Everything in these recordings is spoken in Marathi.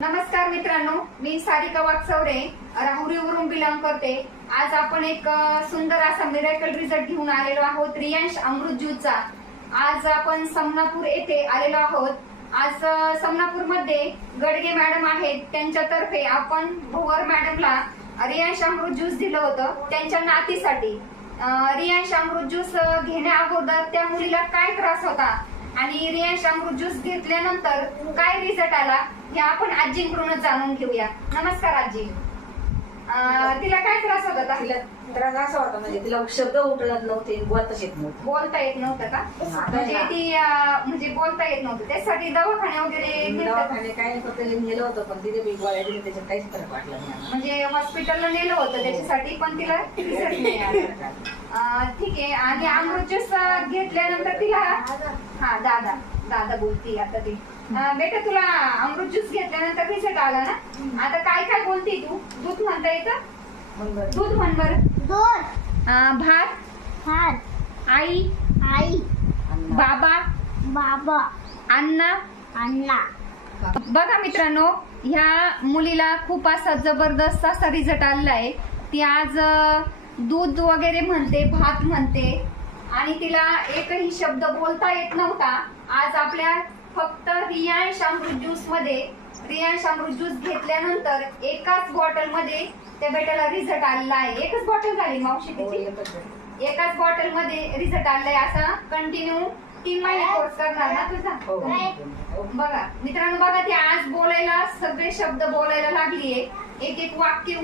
नमस्कार मित्रांनो, मी सारिका वाकचौरे राहुरीवरून बिलॉंग करते। आज आपण एक सुंदर असा मिरेकल रिझल्ट घेऊन आलेलो आहोत रियांश अमृत ज्यूसचा। आज आपण समनापूर येथे आलेलो आहोत। आज समनापूर मध्ये गडगे मॅडम आहेत, त्यांच्यातर्फे आपण भोवर मॅडमला रियांश अमृत ज्यूस दिलं होतं त्यांच्या नातीसाठी। रियांश अमृत ज्यूस घेण्या अगोदर त्या मुलीला काय त्रास होता आणि रियांश अमृत ज्यूस घेतल्यानंतर काय रिझल्ट आला हे आपण आजींकडूनच जाणून घेऊया। नमस्कार आजी, तिला काय त्रास होता? तिला त्रास असा होता म्हणजे तिला शब्द उठत नव्हते, बोलताच येत नव्हतं. बोलता येत नव्हतं का? म्हणजे ती म्हणजे बोलता येत नव्हतं, त्यासाठी दवाखाने वगैरे दवाखाने काय फक्त नेलं होतं, पण तिथे मी गोळ्या दिल्या त्याच्यात काहीच फरक वाटला नाही. म्हणजे हॉस्पिटलला नेलं होतं त्याच्यासाठी, पण तिला रिझल्ट नाही आला। ठीक आहे। आणि अमृत ज्यूस घेतल्यानंतर तिला दादा बोलती आता ती बेटा, तुला अमृत ज्यूस घेतल्यानंतर रिझल्ट आला ना? आता काय काय बोलती तू? दूध म्हणता येतं? दूध म्हण बरं. भात, आई, बाबा, अण्णा। बघा मित्रांनो, ह्या मुलीला खूप असा जबरदस्त असा रिझल्ट आलेला आहे। ती आज दूध वगैरे म्हणते, भात म्हणते आणि तिला एकही शब्द बोलता येत नव्हता। आज आपल्या फक्त रियांश अमृत ज्यूस मध्ये रियांश अमृत ज्यूस घेतल्यानंतर एकाच बॉटल मध्ये त्या बेटाला रिझल्ट आलेला आहे। एकच बॉटल झाली मावशी तिची, एकाच बॉटल मध्ये रिझल्ट आलाय। असा कंटिन्यू 3 महिने कोर्स करणार ना तुझा? बघा मित्रांनो, बघा ती आज बोलायला, सगळे शब्द बोलायला लागलीये, एक एक वाक्य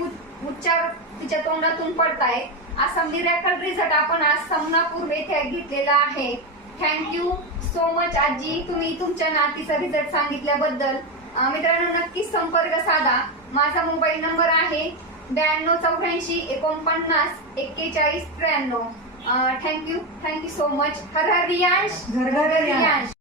उच्चार तिच्या तोंडातून पडताय। असा मिरेकल रिझल्ट आपण आज समनापूर येथे घेतलेला आहे। थँक्यू सो मच आजी, तुम्ही तुमच्या नातीचा रिझल्ट सांगितल्याबद्दल। मित्रांनो, नक्कीच संपर्क साधा। माझा मोबाईल नंबर आहे 9284 49 41 93। Thank you so much. हर हर रियांश, घर घर रियांश।